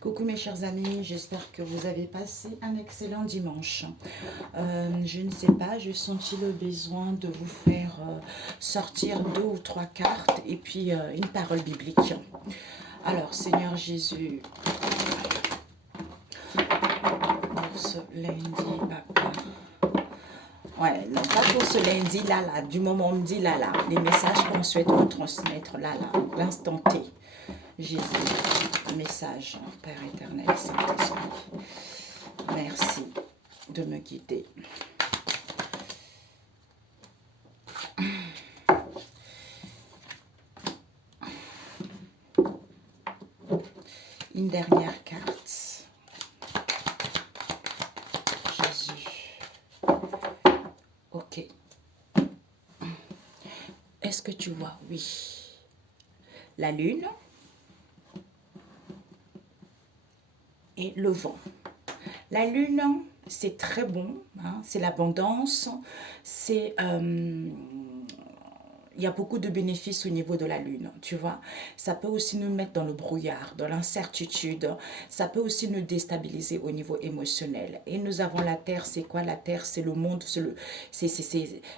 Coucou mes chers amis, j'espère que vous avez passé un excellent dimanche. Je ne sais pas, j'ai senti le besoin de vous faire sortir 2 ou 3 cartes et puis une parole biblique. Alors Seigneur Jésus, pour ce lundi, papa. Ouais, non, pas pour ce lundi, là, du moment où on me dit, là, les messages qu'on souhaite vous transmettre, là, l'instant T. Jésus, message, Père éternel, Saint-Esprit. Merci de me guider. Une dernière carte. Jésus. Ok. Est-ce que tu vois? Oui. La lune et le vent. La lune, c'est très bon, hein, c'est l'abondance, c'est... il y a beaucoup de bénéfices au niveau de la lune, tu vois. Ça peut aussi nous mettre dans le brouillard, dans l'incertitude. Ça peut aussi nous déstabiliser au niveau émotionnel. Et nous avons la Terre, c'est quoi? La Terre, c'est le monde,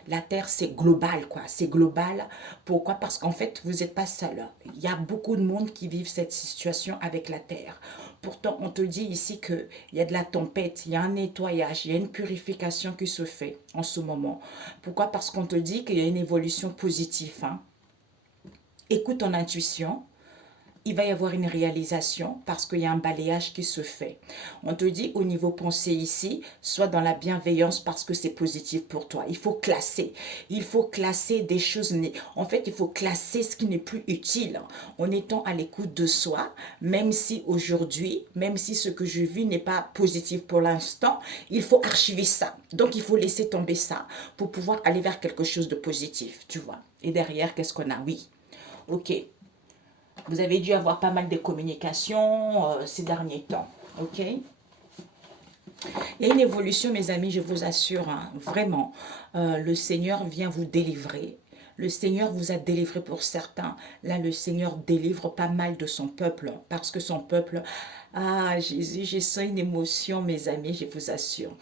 la Terre, c'est global, quoi. C'est global. Pourquoi? Parce qu'en fait, vous n'êtes pas seul. Il y a beaucoup de monde qui vivent cette situation avec la Terre. Pourtant, on te dit ici qu'il y a de la tempête, il y a un nettoyage, il y a une purification qui se fait en ce moment. Pourquoi? Parce qu'on te dit qu'il y a une évolution positive. Hein. Écoute ton intuition, il va y avoir une réalisation parce qu'il y a un balayage qui se fait. On te dit au niveau pensée ici, sois dans la bienveillance parce que c'est positif pour toi. Il faut classer. Il faut classer des choses. En fait, il faut classer ce qui n'est plus utile en étant à l'écoute de soi, même si aujourd'hui, même si ce que je vis n'est pas positif pour l'instant, il faut archiver ça. Donc, il faut laisser tomber ça pour pouvoir aller vers quelque chose de positif, tu vois. Et derrière, qu'est-ce qu'on a? Oui. Ok. Vous avez dû avoir pas mal de communications ces derniers temps, ok? Il y a une évolution, mes amis, je vous assure, hein, vraiment. Le Seigneur vient vous délivrer. Le Seigneur vous a délivré pour certains. Là, le Seigneur délivre pas mal de son peuple, parce que son peuple... Ah, Jésus, j'ai sens une émotion, mes amis, je vous assure.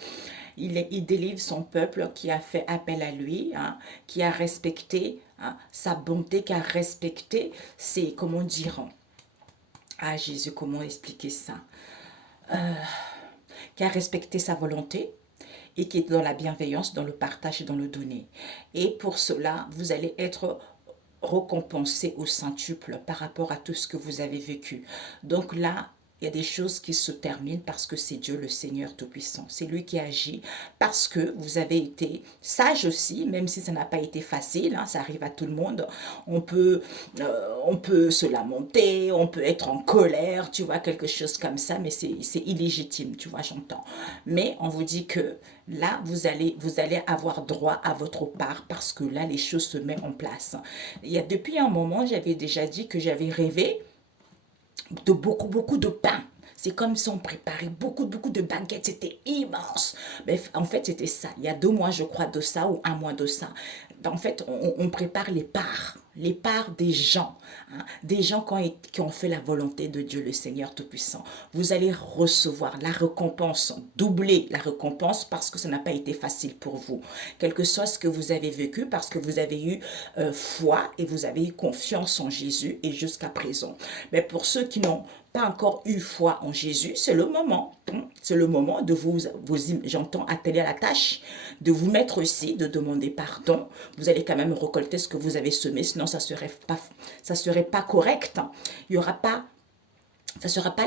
Il délivre son peuple qui a fait appel à lui, hein, qui a respecté hein, sa bonté, qui a respecté ses, comment dire, ah Jésus, comment expliquer ça, qui a respecté sa volonté et qui est dans la bienveillance, dans le partage et dans le donner. Et pour cela, vous allez être récompensé au centuple par rapport à tout ce que vous avez vécu. Donc là, il y a des choses qui se terminent parce que c'est Dieu le Seigneur Tout-Puissant. C'est lui qui agit parce que vous avez été sage aussi, même si ça n'a pas été facile, hein, ça arrive à tout le monde. On peut se lamenter, on peut être en colère, tu vois, quelque chose comme ça, mais c'est illégitime, tu vois, j'entends. Mais on vous dit que là, vous allez avoir droit à votre part parce que là, les choses se mettent en place. Depuis un moment, j'avais déjà dit que j'avais rêvé de beaucoup de pain. C'est comme si on préparait beaucoup de baguettes. C'était immense. Mais en fait, c'était ça. Il y a 2 mois, je crois, de ça ou un mois de ça. En fait, on prépare les parts. Les parts des gens. Hein, des gens qui ont fait la volonté de Dieu, le Seigneur Tout-Puissant. Vous allez recevoir la récompense, doubler la récompense parce que ça n'a pas été facile pour vous. Quel que soit ce que vous avez vécu, parce que vous avez eu foi et vous avez eu confiance en Jésus et jusqu'à présent. Mais pour ceux qui n'ont pas encore eu foi en Jésus, c'est le moment. C'est le moment de j'entends, atteler à la tâche, de vous mettre aussi, de demander pardon. Vous allez quand même récolter ce que vous avez semé, sinon ça serait pas correct. Il y aura pas ça sera pas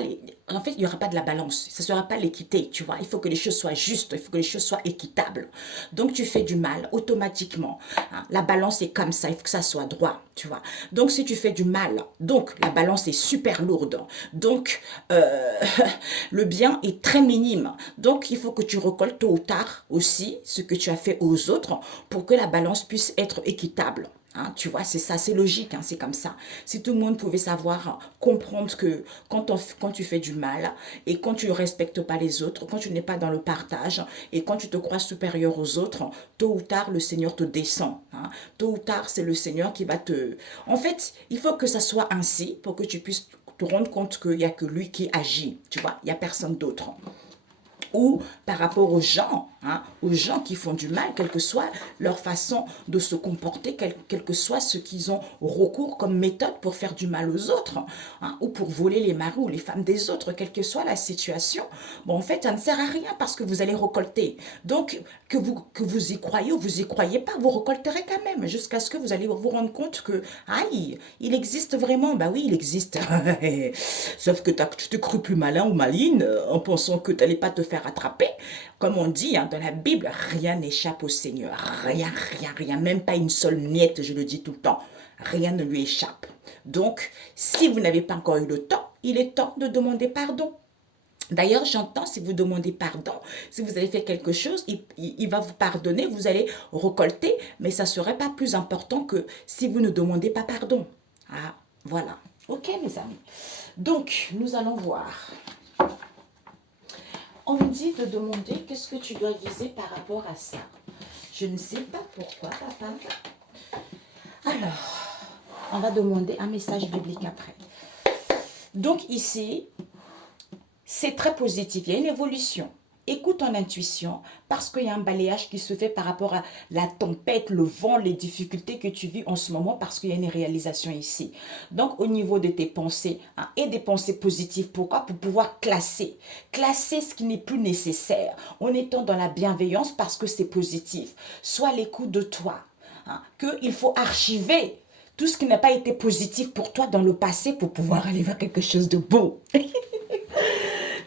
en fait il y aura pas de la balance, ça sera pas l'équité, tu vois. Il faut que les choses soient justes, il faut que les choses soient équitables. Donc tu fais du mal automatiquement, hein. La balance est comme ça, il faut que ça soit droit, tu vois. Donc si tu fais du mal, donc la balance est super lourde, donc le bien est très minime. Donc il faut que tu récoltes tôt ou tard aussi ce que tu as fait aux autres pour que la balance puisse être équitable. Hein, tu vois, c'est ça, c'est logique, hein, c'est comme ça. Si tout le monde pouvait savoir, comprendre que quand tu fais du mal et quand tu ne respectes pas les autres, quand tu n'es pas dans le partage et quand tu te crois supérieur aux autres, tôt ou tard, le Seigneur te descend. Hein. Tôt ou tard, c'est le Seigneur qui va te... En fait, il faut que ça soit ainsi pour que tu puisses te rendre compte qu'il n'y a que lui qui agit, tu vois, il n'y a personne d'autre. Ou par rapport aux gens, aux gens qui font du mal, quelle que soit leur façon de se comporter, quel que soit ce qu'ils ont recours comme méthode pour faire du mal aux autres, ou pour voler les maris ou les femmes des autres, quelle que soit la situation. Bon, en fait, ça ne sert à rien parce que vous allez récolter. Donc, que vous y croyez ou vous y croyez pas, vous récolterez quand même, jusqu'à ce que vous allez vous rendre compte que, aïe, il existe vraiment. Bah oui, il existe. Sauf que tu te cru plus malin ou maline en pensant que tu n'allais pas te faire attraper. Comme on dit dans la Bible, rien n'échappe au Seigneur. Rien, rien, rien. Même pas une seule miette, je le dis tout le temps. Rien ne lui échappe. Donc, si vous n'avez pas encore eu le temps, il est temps de demander pardon. D'ailleurs, j'entends, si vous demandez pardon, si vous avez fait quelque chose, il va vous pardonner, vous allez récolter, mais ça ne serait pas plus important que si vous ne demandez pas pardon. Ah, voilà. Ok, mes amis. Donc, nous allons voir. On me dit de demander qu'est-ce que tu dois viser par rapport à ça. Je ne sais pas pourquoi, papa. Alors, on va demander un message biblique après. Donc ici, c'est très positif. Il y a une évolution. Écoute ton intuition parce qu'il y a un balayage qui se fait par rapport à la tempête, le vent, les difficultés que tu vis en ce moment parce qu'il y a une réalisation ici. Donc, au niveau de tes pensées et des pensées positives, pourquoi? Pour pouvoir classer. Classer ce qui n'est plus nécessaire en étant dans la bienveillance parce que c'est positif. Sois à l'écoute de toi. Qu'il faut archiver tout ce qui n'a pas été positif pour toi dans le passé pour pouvoir aller vers quelque chose de beau.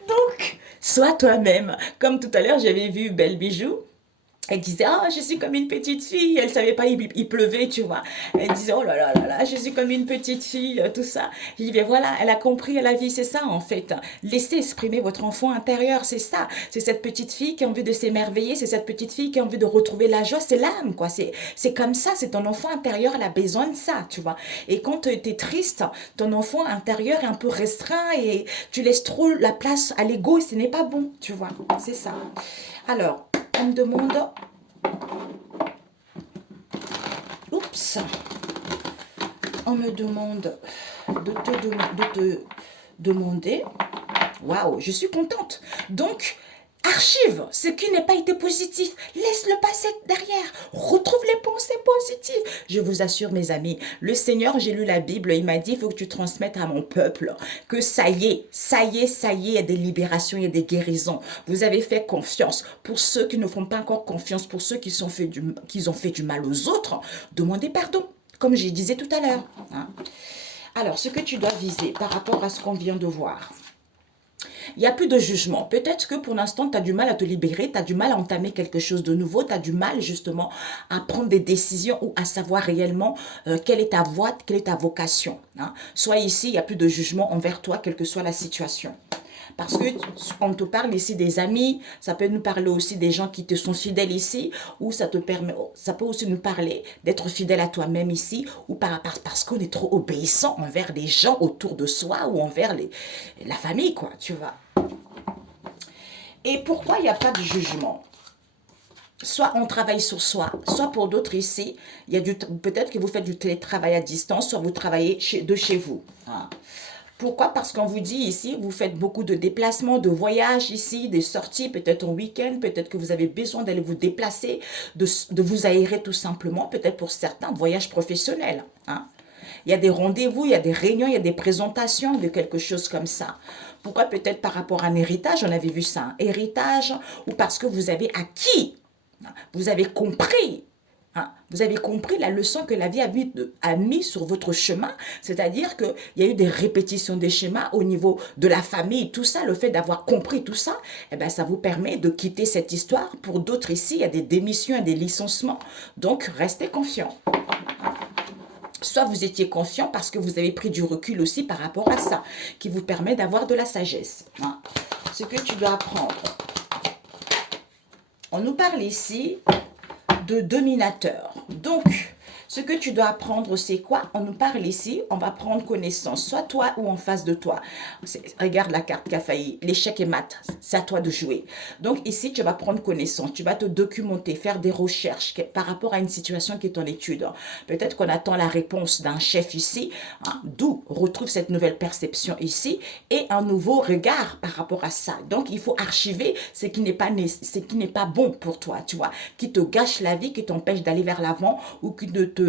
Donc, sois toi-même. Comme tout à l'heure, j'avais vu Belle Bijou. Elle disait, oh, je suis comme une petite fille. Elle ne savait pas, il pleuvait, tu vois. Elle disait, oh là là là là, je suis comme une petite fille, tout ça. Je dis, ben voilà, elle a compris à la vie, c'est ça en fait. Laissez exprimer votre enfant intérieur, c'est ça. C'est cette petite fille qui a envie de s'émerveiller, c'est cette petite fille qui a envie de retrouver la joie, c'est l'âme, quoi. C'est comme ça, c'est ton enfant intérieur, elle a besoin de ça, tu vois. Et quand tu es triste, ton enfant intérieur est un peu restreint et tu laisses trop la place à l'ego et ce n'est pas bon, tu vois. C'est ça. Alors, on me demande... Oups. On me demande de te demander... Waouh, je suis contente. Donc, archive ce qui n'a pas été positif. Laisse-le passer derrière. Retrouve les pensées positives. Je vous assure, mes amis, le Seigneur, j'ai lu la Bible, il m'a dit, il faut que tu transmettes à mon peuple que ça y est, il y a des libérations, il y a des guérisons. Vous avez fait confiance. Pour ceux qui ne font pas encore confiance, pour ceux qui ont fait du mal aux autres, demandez pardon, comme je disais tout à l'heure. Alors, ce que tu dois viser par rapport à ce qu'on vient de voir, il n'y a plus de jugement. Peut-être que pour l'instant, tu as du mal à te libérer, tu as du mal à entamer quelque chose de nouveau, tu as du mal justement à prendre des décisions ou à savoir réellement quelle est ta voie, quelle est ta vocation. Soit ici, il n'y a plus de jugement envers toi, quelle que soit la situation. Parce que on te parle ici des amis, ça peut nous parler aussi des gens qui te sont fidèles ici, ou ça peut aussi nous parler d'être fidèle à toi-même ici, ou parce qu'on est trop obéissant envers les gens autour de soi ou envers la famille, quoi, tu vois. Et pourquoi il n'y a pas de jugement? Soit on travaille sur soi, soit pour d'autres ici, il y a peut-être que vous faites du télétravail à distance, soit vous travaillez de chez vous. Pourquoi? Parce qu'on vous dit ici, vous faites beaucoup de déplacements, de voyages ici, des sorties, peut-être en week-end, peut-être que vous avez besoin d'aller vous déplacer, de vous aérer tout simplement, peut-être pour certains, voyages professionnels. Il y a des rendez-vous, il y a des réunions, il y a des présentations de quelque chose comme ça. Pourquoi? Peut-être par rapport à un héritage, on avait vu ça, un héritage, ou parce que vous avez acquis, vous avez compris. Vous avez compris la leçon que la vie a mis sur votre chemin, c'est-à-dire qu'il y a eu des répétitions des schémas au niveau de la famille, tout ça, le fait d'avoir compris tout ça, eh ben, ça vous permet de quitter cette histoire. Pour d'autres ici, il y a des démissions et des licenciements, donc restez confiants. Soit vous étiez confiant parce que vous avez pris du recul aussi par rapport à ça, qui vous permet d'avoir de la sagesse. Ce que tu dois apprendre. On nous parle ici de dominateur. Donc, Ce que tu dois apprendre, c'est quoi? On nous parle ici, on va prendre connaissance, soit toi ou en face de toi. Regarde la carte qui a failli, l'échec est mat, c'est à toi de jouer. Donc ici, tu vas prendre connaissance, tu vas te documenter, faire des recherches par rapport à une situation qui est en étude. Peut-être qu'on attend la réponse d'un chef ici, hein, d'où retrouve cette nouvelle perception ici, et un nouveau regard par rapport à ça. Donc il faut archiver ce qui n'est pas bon pour toi, tu vois, qui te gâche la vie, qui t'empêche d'aller vers l'avant ou qui ne te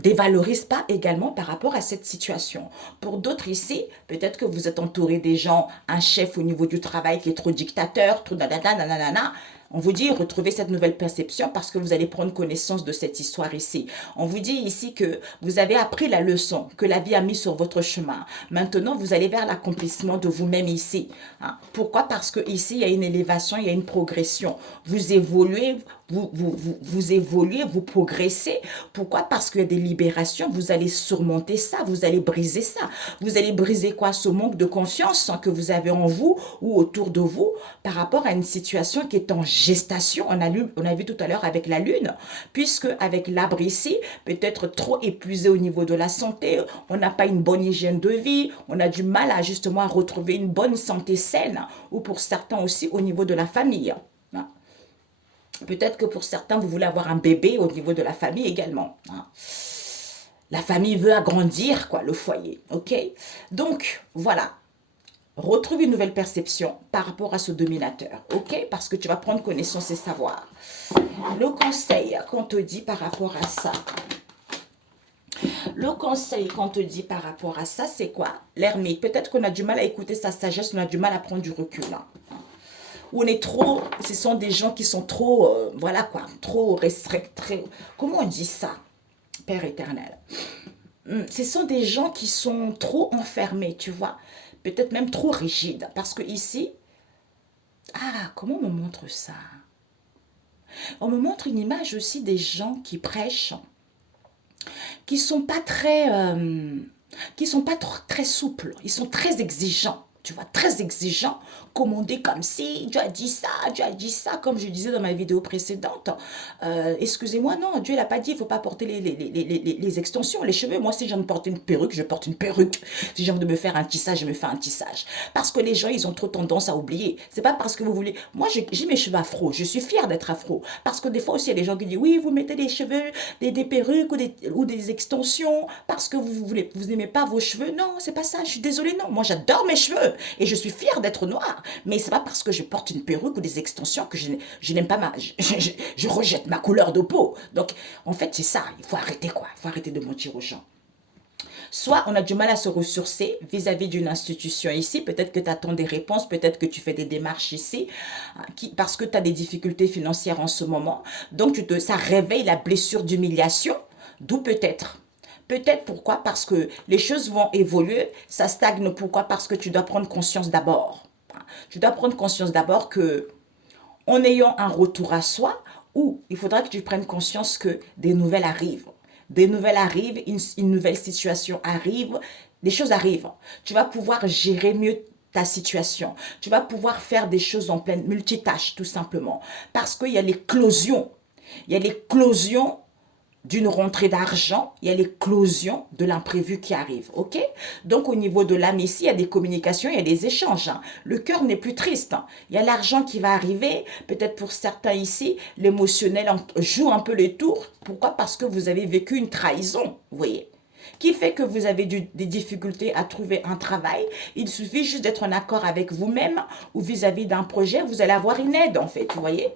dévalorise pas également par rapport à cette situation. Pour d'autres ici, peut-être que vous êtes entouré des gens, un chef au niveau du travail qui est trop dictateur, trop nanana. On vous dit, retrouvez cette nouvelle perception parce que vous allez prendre connaissance de cette histoire ici. On vous dit ici que vous avez appris la leçon que la vie a mis sur votre chemin. Maintenant, vous allez vers l'accomplissement de vous-même ici. Hein? Pourquoi? Parce que ici, il y a une élévation, il y a une progression. Vous évoluez, vous évoluez, vous progressez. Pourquoi? Parce qu'il y a des libérations, vous allez surmonter ça, vous allez briser ça. Vous allez briser quoi? Ce manque de confiance que vous avez en vous ou autour de vous par rapport à une situation qui est en gestation. On a vu tout à l'heure avec la lune, puisque avec l'arbre ici, peut-être trop épuisé au niveau de la santé, on n'a pas une bonne hygiène de vie, on a du mal à justement à retrouver une bonne santé saine, ou pour certains aussi au niveau de la famille. Peut-être que pour certains, vous voulez avoir un bébé au niveau de la famille également. La famille veut agrandir, quoi, le foyer, ok? Donc, voilà. Retrouve une nouvelle perception par rapport à ce dominateur, ok? Parce que tu vas prendre connaissance et savoir. Le conseil qu'on te dit par rapport à ça, c'est quoi? L'ermite. Peut-être qu'on a du mal à écouter sa sagesse, on a du mal à prendre du recul. On est trop, ce sont des gens qui sont trop, voilà quoi, trop restrictés. Comment on dit ça, Père éternel? Ce sont des gens qui sont trop enfermés, tu vois. Peut-être même trop rigides. Parce que ici, comment on me montre ça? On me montre une image aussi des gens qui prêchent, qui sont pas très, très souples. Ils sont très exigeants. Tu vois, très exigeant, commandé comme si, tu as dit ça, comme je disais dans ma vidéo précédente. Excusez-moi, non, Dieu n'a pas dit, il ne faut pas porter les extensions, les cheveux. Moi, si j'ai envie de porter une perruque, je porte une perruque. Si j'ai envie de me faire un tissage, je me fais un tissage. Parce que les gens, ils ont trop tendance à oublier. C'est pas parce que vous voulez... Moi, j'ai mes cheveux afro, je suis fière d'être afro. Parce que des fois aussi, il y a des gens qui disent, oui, vous mettez des cheveux, des perruques ou des extensions parce que vous n'aimez pas vos cheveux. Non, c'est pas ça, je suis désolée, non. Moi, j'adore mes cheveux. Et je suis fière d'être noire. Mais c'est pas parce que je porte une perruque ou des extensions que je n'aime pas je rejette ma couleur de peau. Donc, en fait, c'est ça. Il faut arrêter, quoi. Il faut arrêter de mentir aux gens. Soit on a du mal à se ressourcer vis-à-vis d'une institution ici. Peut-être que tu attends des réponses. Peut-être que tu fais des démarches ici. Parce que tu as des difficultés financières en ce moment. Donc, ça réveille la blessure d'humiliation. D'où peut-être. Peut-être pourquoi? Parce que les choses vont évoluer, ça stagne. Pourquoi? Parce que tu dois prendre conscience d'abord. Tu dois prendre conscience d'abord que, en ayant un retour à soi, ou il faudra que tu prennes conscience que des nouvelles arrivent. Des nouvelles arrivent, une nouvelle situation arrive, des choses arrivent. Tu vas pouvoir gérer mieux ta situation. Tu vas pouvoir faire des choses en pleine multitâche, tout simplement. Parce qu'il y a l'éclosion. Il y a l'éclosion d'une rentrée d'argent, il y a l'éclosion de l'imprévu qui arrive, ok? Donc, au niveau de l'âme ici, il y a des communications, il y a des échanges. Hein. Le cœur n'est plus triste. Hein. Il y a l'argent qui va arriver. Peut-être pour certains ici, l'émotionnel joue un peu les tours. Pourquoi? Parce que vous avez vécu une trahison, vous voyez? Qui fait que vous avez des difficultés à trouver un travail. Il suffit juste d'être en accord avec vous-même ou vis-à-vis d'un projet, vous allez avoir une aide, en fait, vous voyez?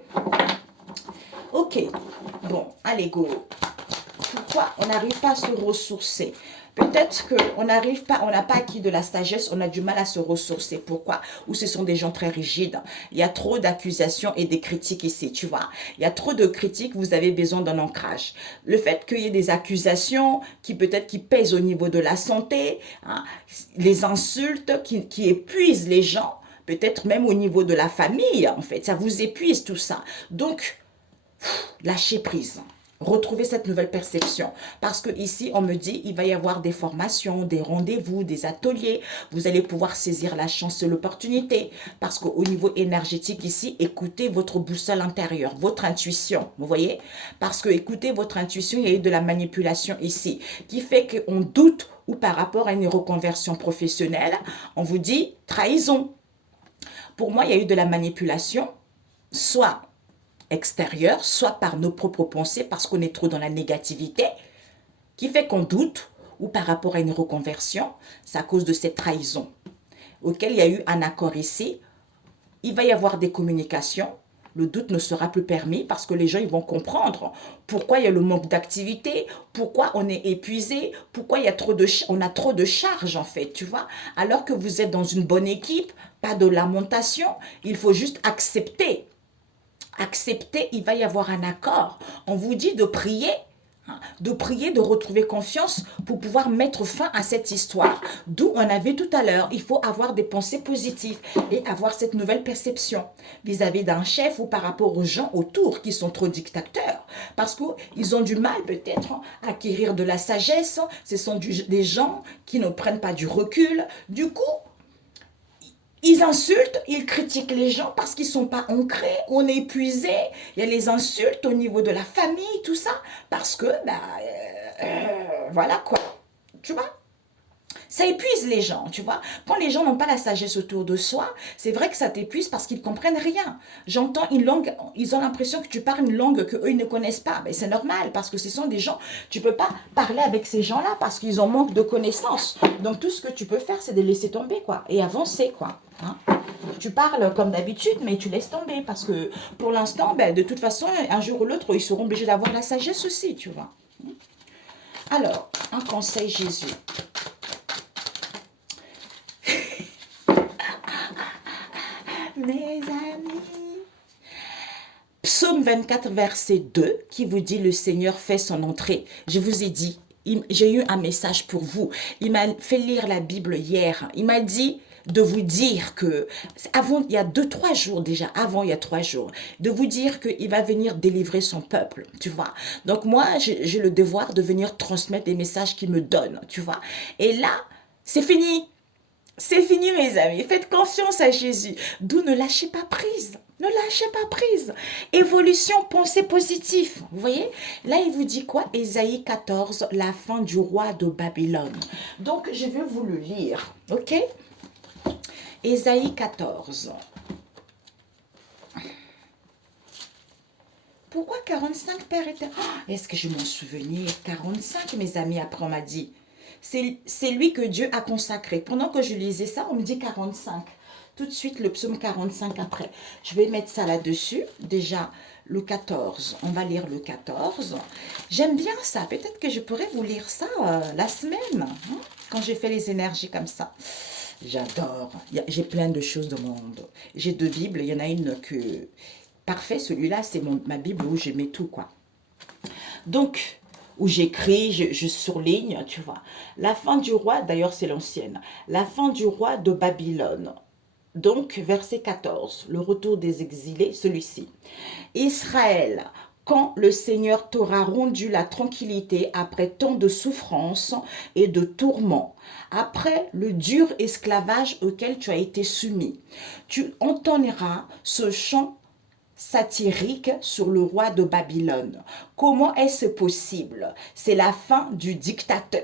Ok, bon, allez, go. Pourquoi on n'arrive pas à se ressourcer? Peut-être qu'on n'arrive pas, on n'a pas acquis de la sagesse, on a du mal à se ressourcer. Pourquoi? Ou ce sont des gens très rigides. Il y a trop d'accusations et des critiques ici, tu vois. Il y a trop de critiques, vous avez besoin d'un ancrage. Le fait qu'il y ait des accusations qui peut-être qui pèsent au niveau de la santé, hein, les insultes qui épuisent les gens, peut-être même au niveau de la famille, en fait. Ça vous épuise tout ça. Donc, lâchez prise. retrouver cette nouvelle perception. Parce que ici, on me dit, il va y avoir des formations, des rendez-vous, des ateliers. Vous allez pouvoir saisir la chance et l'opportunité. Parce qu'au niveau énergétique ici, écoutez votre boussole intérieure, votre intuition. Vous voyez? Parce que écoutez votre intuition, il y a eu de la manipulation ici, qui fait qu'on doute ou par rapport à une reconversion professionnelle, on vous dit trahison. Pour moi, il y a eu de la manipulation, soit extérieure, soit par nos propres pensées, parce qu'on est trop dans la négativité, qui fait qu'on doute, ou par rapport à une reconversion, c'est à cause de cette trahison, auquel il y a eu un accord ici. Il va y avoir des communications, le doute ne sera plus permis parce que les gens ils vont comprendre pourquoi il y a le manque d'activité, pourquoi on est épuisé, pourquoi il y a on a trop de charges en fait, tu vois. Alors que vous êtes dans une bonne équipe, pas de lamentation, il faut juste accepter. Accepter, il va y avoir un accord. On vous dit de prier, de retrouver confiance pour pouvoir mettre fin à cette histoire. D'où on avait tout à l'heure, il faut avoir des pensées positives et avoir cette nouvelle perception vis-à-vis d'un chef ou par rapport aux gens autour qui sont trop dictateurs. Parce qu'ils ont du mal peut-être à acquérir de la sagesse. Ce sont des gens qui ne prennent pas du recul. Du coup, ils insultent, ils critiquent les gens parce qu'ils ne sont pas ancrés, on est épuisé. Il y a les insultes au niveau de la famille, tout ça, parce que, voilà quoi, tu vois. Ça épuise les gens, tu vois. Quand les gens n'ont pas la sagesse autour de soi, c'est vrai que ça t'épuise parce qu'ils ne comprennent rien. J'entends une langue, ils ont l'impression que tu parles une langue qu'eux, ils ne connaissent pas. Mais c'est normal parce que ce sont des gens, tu ne peux pas parler avec ces gens-là parce qu'ils ont manque de connaissances. Donc tout ce que tu peux faire, c'est de laisser tomber, quoi, et avancer, quoi. Hein. Tu parles comme d'habitude, mais tu laisses tomber parce que pour l'instant, de toute façon, un jour ou l'autre, ils seront obligés d'avoir la sagesse aussi, tu vois. Alors, un conseil Jésus. Mes amis. Psaume 24, verset 2, qui vous dit « Le Seigneur fait son entrée ». Je vous ai dit, j'ai eu un message pour vous. Il m'a fait lire la Bible hier. Il m'a dit de vous dire que, avant, il y a 2-3 jours déjà, avant il y a 3 jours, de vous dire qu'il va venir délivrer son peuple, tu vois. Donc moi, j'ai le devoir de venir transmettre des messages qu'il me donne, tu vois. Et là, c'est fini. C'est fini, mes amis. Faites confiance à Jésus. D'où ne lâchez pas prise. Ne lâchez pas prise. Évolution, pensée positive. Vous voyez? Là, il vous dit quoi? Ésaïe 14, la fin du roi de Babylone. Donc, je vais vous le lire. Ok? Ésaïe 14. Pourquoi 45, Père éternel? Est-ce que je m'en souvenir? 45, mes amis, après on m'a dit. C'est lui que Dieu a consacré. Pendant que je lisais ça, on me dit 45. Tout de suite, le psaume 45 après. Je vais mettre ça là-dessus. Déjà, le 14. On va lire le 14. J'aime bien ça. Peut-être que je pourrais vous lire ça la semaine, hein, quand j'ai fait les énergies comme ça. J'adore. J'ai plein de choses dans mon monde. J'ai 2 Bibles. Il y en a une que... Parfait, celui-là, c'est ma Bible où je mets tout, quoi. Donc, où j'écris, je surligne, tu vois. La fin du roi, d'ailleurs c'est l'ancienne, la fin du roi de Babylone. Donc, verset 14, le retour des exilés, celui-ci. Israël, quand le Seigneur t'aura rendu la tranquillité après tant de souffrances et de tourments, après le dur esclavage auquel tu as été soumis, tu entendras ce chant satirique sur le roi de Babylone. Comment est-ce possible? C'est la fin du dictateur.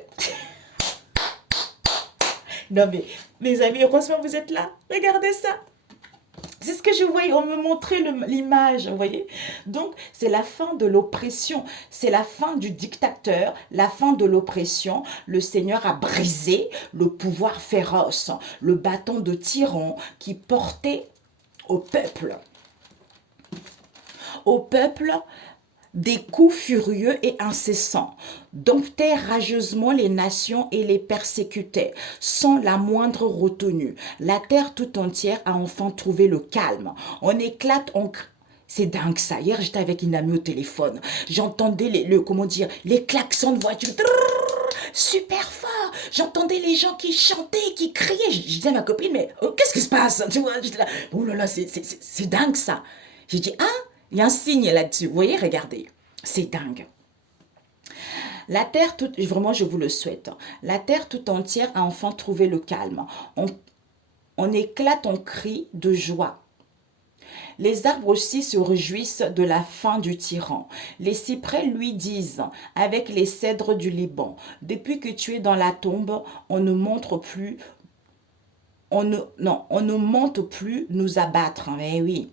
Non mais, mes amis, heureusement vous êtes là. Regardez ça. C'est ce que je voyais, on me montrait l'image, vous voyez. Donc, c'est la fin de l'oppression, c'est la fin du dictateur, la fin de l'oppression. Le Seigneur a brisé le pouvoir féroce, le bâton de tyran qui portait au peuple des coups furieux et incessants, domptaient rageusement les nations et les persécutaient, sans la moindre retenue. La terre tout entière a enfin trouvé le calme. On éclate, c'est dingue ça. Hier, j'étais avec une amie au téléphone. J'entendais les klaxons de voiture. Super fort. J'entendais les gens qui chantaient, qui criaient. Je disais à ma copine, mais qu'est-ce qui se passe? Tu vois, j'étais là, oh là là, c'est dingue ça. J'ai dit, ah, il y a un signe là-dessus. Vous voyez, regardez. C'est dingue. La terre, vraiment, je vous le souhaite. La terre tout entière a enfin trouvé le calme. On éclate en cris de joie. Les arbres aussi se réjouissent de la fin du tyran. Les cyprès lui disent, avec les cèdres du Liban, depuis que tu es dans la tombe, on ne montre plus, on ne monte plus nous abattre. Eh oui.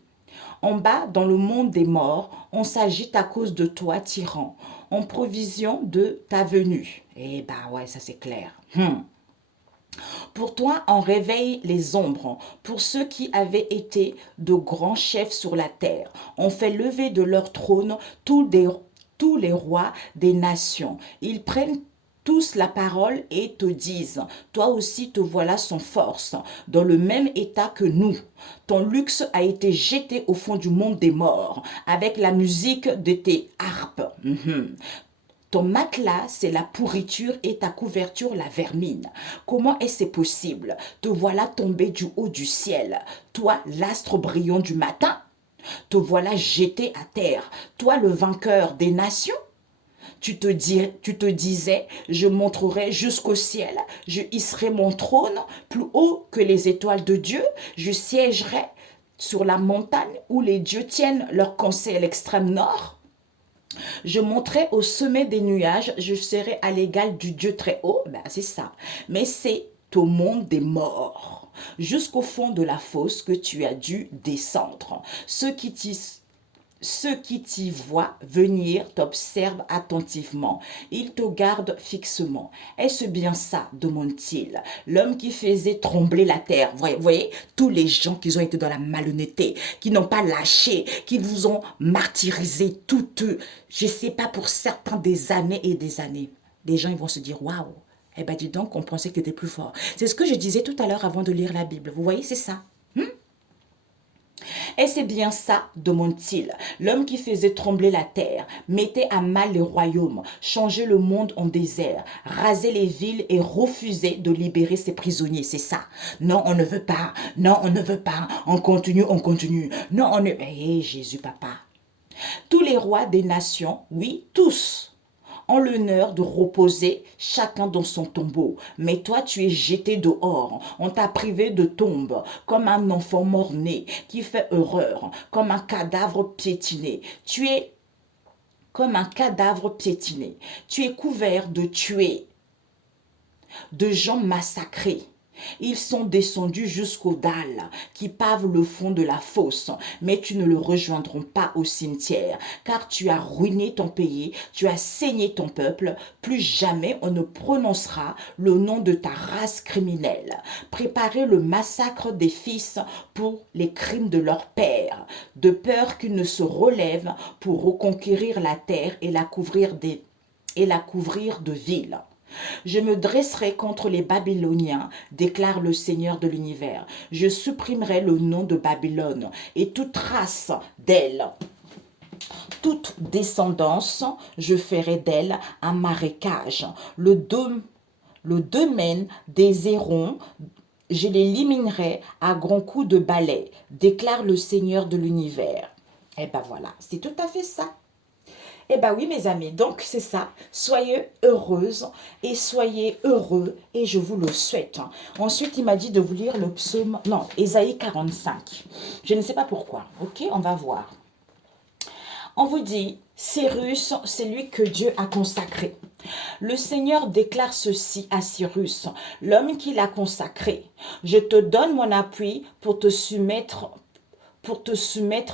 En bas, dans le monde des morts, on s'agite à cause de toi, tyran, en provision de ta venue. Eh ben ouais, ça c'est clair. Pour toi, on réveille les ombres. Pour ceux qui avaient été de grands chefs sur la terre, on fait lever de leur trône tous les rois des nations. Ils prennent tous la parole et te disent, toi aussi te voilà sans force, dans le même état que nous. Ton luxe a été jeté au fond du monde des morts, avec la musique de tes harpes. Ton matelas, c'est la pourriture et ta couverture, la vermine. Comment est-ce possible? Te voilà tombé du haut du ciel, toi, l'astre brillant du matin. Te voilà jeté à terre, toi, le vainqueur des nations. Tu te disais, je monterai jusqu'au ciel, je hisserai mon trône plus haut que les étoiles de Dieu, je siégerai sur la montagne où les dieux tiennent leur conseil à l'extrême nord. Je monterai au sommet des nuages, je serai à l'égal du Dieu très haut. Ben, c'est ça. Mais c'est au monde des morts, jusqu'au fond de la fosse que tu as dû descendre. Ceux qui t'y voient venir t'observent attentivement. Ils te gardent fixement. Est-ce bien ça, demande-t-il, l'homme qui faisait trembler la terre? Vous voyez, tous les gens qui ont été dans la malhonnêteté, qui n'ont pas lâché, qui vous ont martyrisé toutes, je ne sais pas, pour certains des années et des années. Les gens ils vont se dire, waouh, eh ben dis donc, on pensait que tu étais plus fort. C'est ce que je disais tout à l'heure avant de lire la Bible. Vous voyez, c'est ça. Et c'est bien ça, demande-t-il. L'homme qui faisait trembler la terre, mettait à mal les royaumes, changeait le monde en désert, rasait les villes et refusait de libérer ses prisonniers. C'est ça. Non, on ne veut pas. Non, on ne veut pas. On continue, on continue. Non, on ne... Hé, Jésus, papa. Tous les rois des nations, oui, tous, ont l'honneur de reposer chacun dans son tombeau. Mais toi, tu es jeté dehors. On t'a privé de tombe, comme un enfant mort-né qui fait horreur, comme un cadavre piétiné. Tu es comme un cadavre piétiné. Tu es couvert de tués, de gens massacrés. Ils sont descendus jusqu'aux dalles qui pavent le fond de la fosse, mais tu ne le rejoindront pas au cimetière, car tu as ruiné ton pays, tu as saigné ton peuple, plus jamais on ne prononcera le nom de ta race criminelle. Préparez le massacre des fils pour les crimes de leur père, de peur qu'ils ne se relèvent pour reconquérir la terre et la couvrir de villes. Je me dresserai contre les Babyloniens, déclare le Seigneur de l'univers. Je supprimerai le nom de Babylone et toute trace d'elle. Toute descendance, je ferai d'elle un marécage. Le domaine des hérons, je l'éliminerai à grands coups de balai, déclare le Seigneur de l'univers. Eh ben voilà, c'est tout à fait ça. Eh bien oui, mes amis, donc c'est ça. Soyez heureuses et soyez heureux, et je vous le souhaite. Ensuite, il m'a dit de vous lire le psaume, non, Ésaïe 45. Je ne sais pas pourquoi. Ok, on va voir. On vous dit, Cyrus, c'est lui que Dieu a consacré. Le Seigneur déclare ceci à Cyrus, l'homme qu'il a consacré. Je te donne mon appui pour te soumettre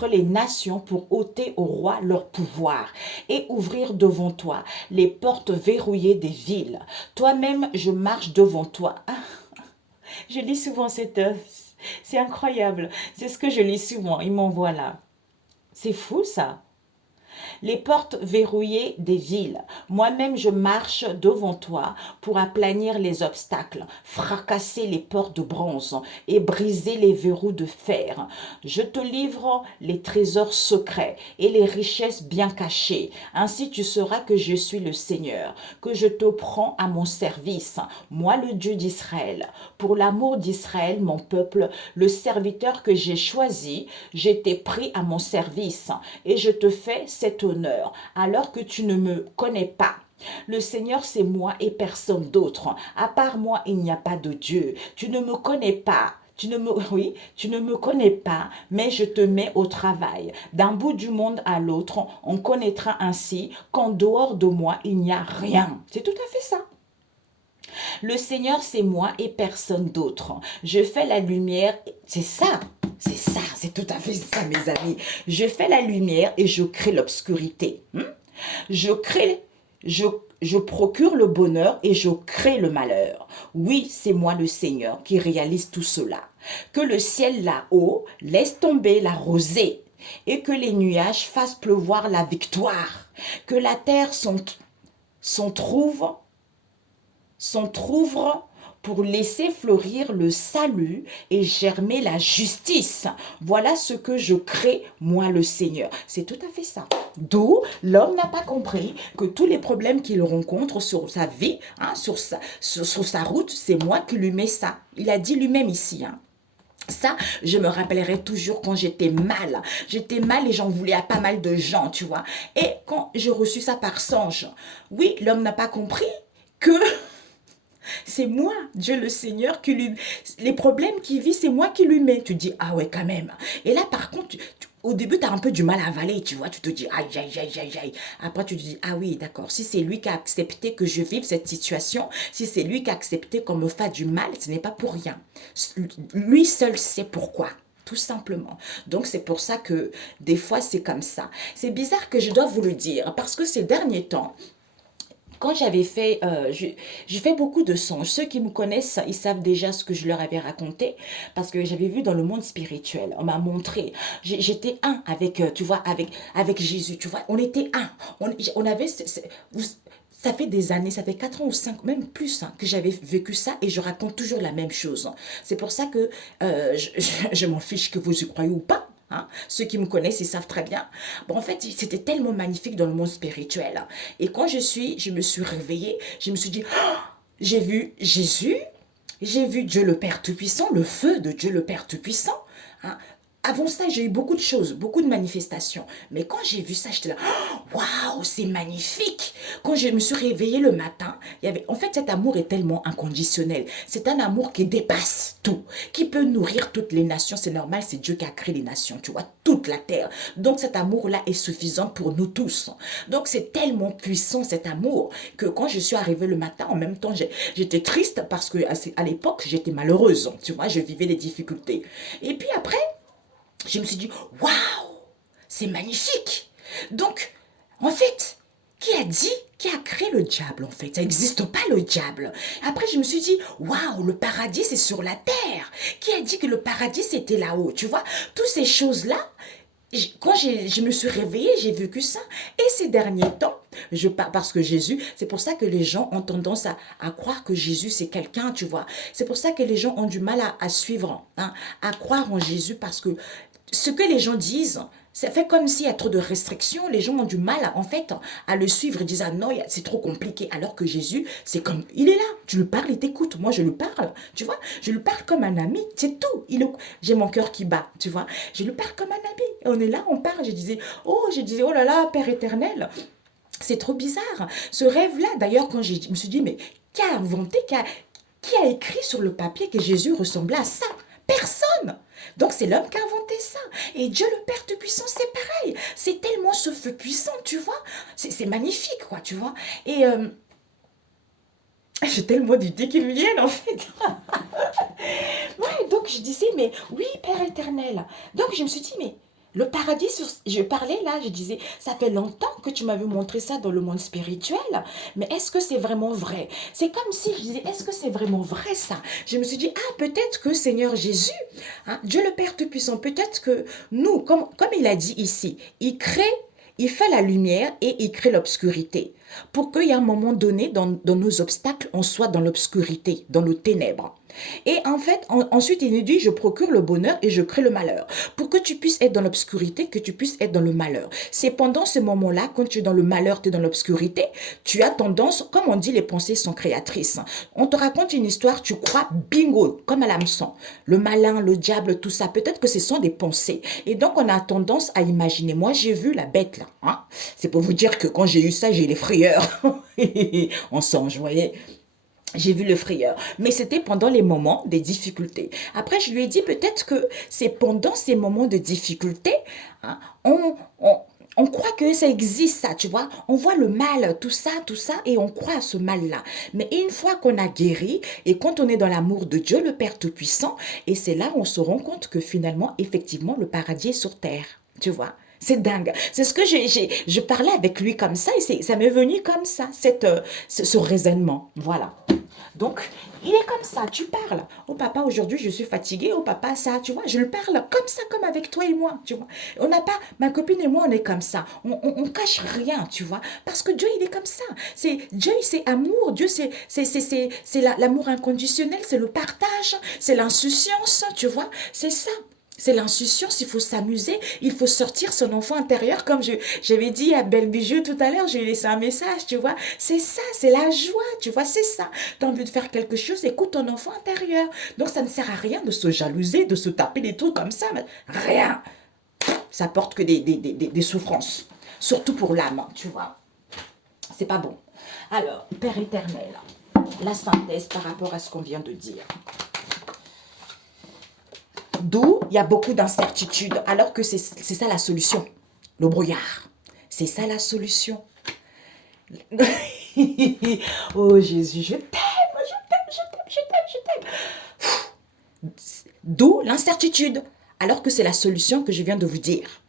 les nations, pour ôter au roi leur pouvoir et ouvrir devant toi les portes verrouillées des villes. Toi-même, je marche devant toi. Je lis souvent cette œuvre. C'est incroyable. C'est ce que je lis souvent. Il m'envoie là. C'est fou ça. Les portes verrouillées des villes. Moi-même, je marche devant toi pour aplanir les obstacles, fracasser les portes de bronze et briser les verrous de fer. Je te livre les trésors secrets et les richesses bien cachées. Ainsi tu sauras que je suis le Seigneur, que je te prends à mon service, moi le Dieu d'Israël. Pour l'amour d'Israël, mon peuple, le serviteur que j'ai choisi, je t'ai pris à mon service et je te fais cet honneur alors que tu ne me connais pas. Le Seigneur, c'est moi et personne d'autre. À part moi, il n'y a pas de Dieu. Tu ne me connais pas. Oui, tu ne me connais pas, mais je te mets au travail. D'un bout du monde à l'autre, on connaîtra ainsi qu'en dehors de moi, il n'y a rien. C'est tout à fait ça. Le Seigneur, c'est moi et personne d'autre. Je fais la lumière. C'est tout à fait ça, mes amis. Je fais la lumière et je crée l'obscurité. Je crée, je, je procure le bonheur et je crée le malheur. Oui, c'est moi le Seigneur qui réalise tout cela. Que le ciel là-haut laisse tomber la rosée et que les nuages fassent pleuvoir la victoire. Que la terre s'en trouve s'entr'ouvre pour laisser fleurir le salut et germer la justice. Voilà ce que je crée, moi le Seigneur. C'est tout à fait ça. D'où l'homme n'a pas compris que tous les problèmes qu'il rencontre sur sa vie, sur sa route, c'est moi qui lui mets ça. Il a dit lui-même ici. Ça, je me rappellerai toujours quand j'étais mal. J'étais mal et j'en voulais à pas mal de gens, tu vois. Et quand j'ai reçu ça par songe, oui, l'homme n'a pas compris que c'est moi, Dieu le Seigneur, qui lui... Les problèmes qu'il vit, c'est moi qui lui mets. Tu dis, ah ouais, quand même. Et là, par contre, au début, tu as un peu du mal à avaler, tu vois. Tu te dis, aïe, aïe, aïe, aïe, aïe. Après, tu te dis, ah oui, d'accord. Si c'est lui qui a accepté que je vive cette situation, si c'est lui qui a accepté qu'on me fasse du mal, ce n'est pas pour rien. Lui seul sait pourquoi. Tout simplement. Donc, c'est pour ça que des fois, c'est comme ça. C'est bizarre que je dois vous le dire parce que ces derniers temps, quand j'avais fait, j'ai fait beaucoup de songes. Ceux qui me connaissent, ils savent déjà ce que je leur avais raconté parce que j'avais vu dans le monde spirituel. On m'a montré. J'étais un avec, tu vois, avec Jésus. Tu vois, on était un. On avait, ça fait des années, ça fait 4 ans ou 5, même plus, que j'avais vécu ça et je raconte toujours la même chose. C'est pour ça que je m'en fiche que vous y croyez ou pas. Hein. Ceux qui me connaissent, ils savent très bien. Bon, en fait, c'était tellement magnifique dans le monde spirituel. Et quand je me suis réveillée, je me suis dit, oh, j'ai vu Jésus, j'ai vu Dieu le Père Tout-Puissant, le feu de Dieu le Père Tout-Puissant. Hein. Avant ça, j'ai eu beaucoup de choses, beaucoup de manifestations. Mais quand j'ai vu ça, j'étais là, oh, waouh, c'est magnifique. Quand je me suis réveillée le matin, en fait, cet amour est tellement inconditionnel. C'est un amour qui dépasse tout, qui peut nourrir toutes les nations. C'est normal, c'est Dieu qui a créé les nations, tu vois, toute la terre. Donc cet amour-là est suffisant pour nous tous. Donc c'est tellement puissant cet amour que quand je suis arrivée le matin, en même temps, j'étais triste parce que à l'époque, j'étais malheureuse. Tu vois, je vivais des difficultés. Et puis après, je me suis dit, waouh, c'est magnifique. Donc, en fait, qui a créé le diable en fait? Ça n'existe pas le diable. Après, je me suis dit, waouh, le paradis c'est sur la terre. Qui a dit que le paradis c'était là-haut? Tu vois, toutes ces choses-là, quand je me suis réveillée, j'ai vécu ça. Et ces derniers temps, parce que Jésus, c'est pour ça que les gens ont tendance à croire que Jésus c'est quelqu'un, tu vois. C'est pour ça que les gens ont du mal à suivre, hein, à croire en Jésus parce que ce que les gens disent, ça fait comme s'il y a trop de restrictions. Les gens ont du mal, en fait, à le suivre. Ils disent, ah non, c'est trop compliqué. Alors que Jésus, c'est comme, il est là. Tu lui parles, il t'écoute. Moi, je lui parle, tu vois. Je lui parle comme un ami, c'est tout. J'ai mon cœur qui bat, tu vois. Je lui parle comme un ami. On est là, on parle. Je disais, oh là là, Père éternel. C'est trop bizarre. Ce rêve-là, d'ailleurs, quand je me suis dit, mais qui a inventé, qui a écrit sur le papier que Jésus ressemblait à ça? Personne. Donc c'est l'homme qui a inventé ça. Et Dieu le Père Tout-Puissant, c'est pareil. C'est tellement ce feu puissant, tu vois. C'est magnifique, quoi, tu vois. Et j'ai tellement d'idées qui me viennent, en fait. Ouais, donc je disais, mais oui, Père éternel. Donc je me suis dit, mais le paradis, je parlais là, je disais, ça fait longtemps que tu m'avais montré ça dans le monde spirituel, mais est-ce que c'est vraiment vrai? C'est comme si je disais, est-ce que c'est vraiment vrai ça? Je me suis dit, ah, peut-être que Seigneur Jésus, hein, Dieu le Père Tout-Puissant, peut-être que nous, comme il a dit ici, il fait la lumière et il crée l'obscurité. Pour qu'il y ait un moment donné, dans nos obstacles, on soit dans l'obscurité, dans nos ténèbres. Et en fait, ensuite, il nous dit, je procure le bonheur et je crée le malheur. Pour que tu puisses être dans l'obscurité, que tu puisses être dans le malheur. C'est pendant ce moment-là, quand tu es dans le malheur, tu es dans l'obscurité, tu as tendance, comme on dit, les pensées sont créatrices. On te raconte une histoire, tu crois, bingo, comme à l'hameçon. Le malin, le diable, tout ça, peut-être que ce sont des pensées. Et donc, on a tendance à imaginer. Moi, j'ai vu la bête, là. Hein? C'est pour vous dire que quand j'ai eu ça, j'ai les frayeurs. On songe, vous voyez. J'ai vu le frayeur, mais c'était pendant les moments des difficultés. Après, je lui ai dit peut-être que c'est pendant ces moments de difficulté, hein, on croit que ça existe, ça, tu vois. On voit le mal, tout ça, et on croit à ce mal-là. Mais une fois qu'on a guéri, et quand on est dans l'amour de Dieu, le Père Tout-Puissant, et c'est là où on se rend compte que finalement, effectivement, le paradis est sur terre, tu vois. C'est dingue. C'est ce que je parlais avec lui comme ça, et ça m'est venu comme ça, ce raisonnement. Voilà. Donc, il est comme ça, tu parles. Oh papa, aujourd'hui je suis fatiguée. Oh papa, ça, tu vois, je le parle comme ça, comme avec toi et moi, tu vois. On n'a pas, ma copine et moi, on est comme ça. On cache rien, tu vois. Parce que Dieu, il est comme ça. Dieu, c'est amour. Dieu, c'est l'amour inconditionnel, c'est le partage, c'est l'insouciance, tu vois. C'est ça. C'est l'insouciance, il faut s'amuser, il faut sortir son enfant intérieur, comme j'avais dit à Belle Bijou tout à l'heure, j'ai laissé un message, tu vois. C'est ça, c'est la joie, tu vois, c'est ça. Tu as envie de faire quelque chose, écoute ton enfant intérieur. Donc ça ne sert à rien de se jalouser, de se taper des trucs comme ça, mais rien. Ça porte que des souffrances, surtout pour l'âme, tu vois. C'est pas bon. Alors, Père éternel, la synthèse par rapport à ce qu'on vient de dire. D'où il y a beaucoup d'incertitudes, alors que c'est ça la solution, le brouillard. C'est ça la solution. Oh Jésus, je t'aime, je t'aime, je t'aime, je t'aime, je t'aime. D'où l'incertitude, alors que c'est la solution que je viens de vous dire.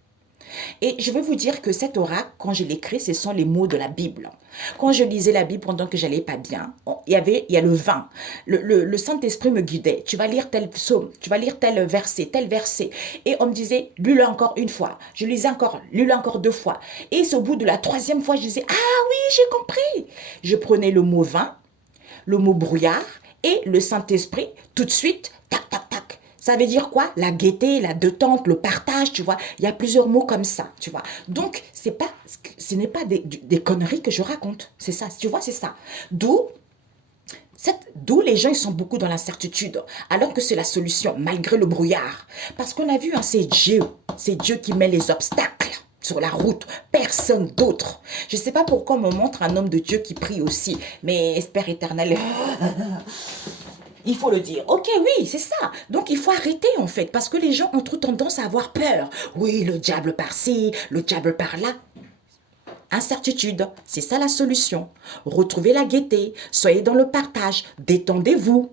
Et je vais vous dire que cet oracle, quand je l'écris, ce sont les mots de la Bible. Quand je lisais la Bible pendant que j'allais pas bien, il y a le vin. Le Saint-Esprit me guidait. Tu vas lire tel psaume, tu vas lire tel verset, tel verset. Et on me disait, lis-le encore une fois. Je lisais encore, lis-le encore deux fois. Et c'est au bout de la troisième fois, je disais, ah oui, j'ai compris. Je prenais le mot vin, le mot brouillard et le Saint-Esprit, tout de suite, tac, tac, tac. Ça veut dire quoi? La gaieté, la détente, le partage, tu vois. Il y a plusieurs mots comme ça, tu vois. Donc, ce n'est pas des conneries que je raconte. C'est ça, tu vois, c'est ça. D'où les gens ils sont beaucoup dans l'incertitude, alors que c'est la solution, malgré le brouillard. Parce qu'on a vu, hein, c'est Dieu qui met les obstacles sur la route, personne d'autre. Je ne sais pas pourquoi on me montre un homme de Dieu qui prie aussi, mais Père éternel... Il faut le dire. Ok, oui, c'est ça. Donc, il faut arrêter, en fait, parce que les gens ont trop tendance à avoir peur. Oui, le diable par-ci, le diable par-là. Incertitude, c'est ça la solution. Retrouvez la gaieté, soyez dans le partage, détendez-vous.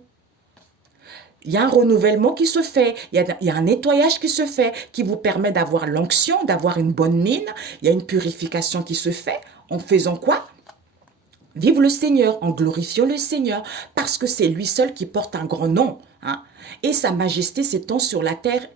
Il y a un renouvellement qui se fait, il y a un nettoyage qui se fait, qui vous permet d'avoir l'onction, d'avoir une bonne mine. Il y a une purification qui se fait en faisant quoi? Vive le Seigneur, en glorifiant le Seigneur, parce que c'est lui seul qui porte un grand nom. Hein, et sa majesté s'étend sur la terre,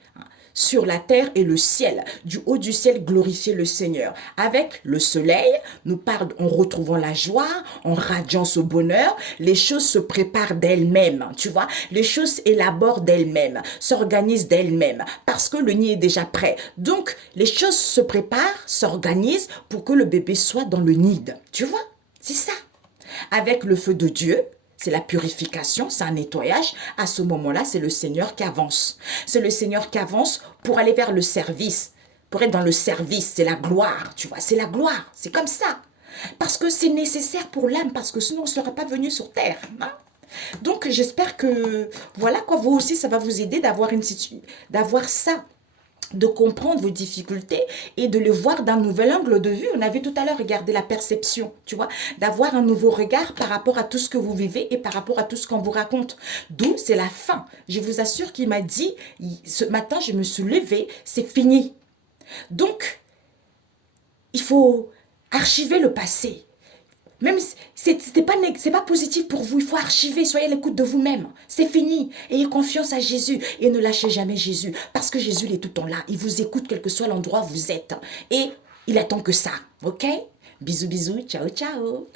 et le ciel. Du haut du ciel, glorifier le Seigneur. Avec le soleil, nous parle en retrouvant la joie, en radiance au bonheur. Les choses se préparent d'elles-mêmes, tu vois. Les choses élaborent d'elles-mêmes, s'organisent d'elles-mêmes, parce que le nid est déjà prêt. Donc, les choses se préparent, s'organisent pour que le bébé soit dans le nid, tu vois. C'est ça. Avec le feu de Dieu, c'est la purification, c'est un nettoyage. À ce moment-là, c'est le Seigneur qui avance. C'est le Seigneur qui avance pour aller vers le service. Pour être dans le service, c'est la gloire, tu vois. C'est la gloire, c'est comme ça. Parce que c'est nécessaire pour l'âme, parce que sinon on ne serait pas venu sur terre. Hein? Donc j'espère que, voilà quoi, vous aussi, ça va vous aider d'avoir ça, de comprendre vos difficultés et de le voir d'un nouvel angle de vue. On a vu tout à l'heure, regardez la perception, tu vois, d'avoir un nouveau regard par rapport à tout ce que vous vivez et par rapport à tout ce qu'on vous raconte. D'où c'est la fin. Je vous assure qu'il m'a dit, ce matin, je me suis levée, c'est fini. Donc, il faut archiver le passé. Même si c'est pas positif pour vous, il faut archiver, soyez à l'écoute de vous-même. C'est fini. Ayez confiance à Jésus et ne lâchez jamais Jésus. Parce que Jésus, il est tout le temps là. Il vous écoute quel que soit l'endroit où vous êtes. Et il attend que ça. Ok? Bisous, bisous. Ciao, ciao.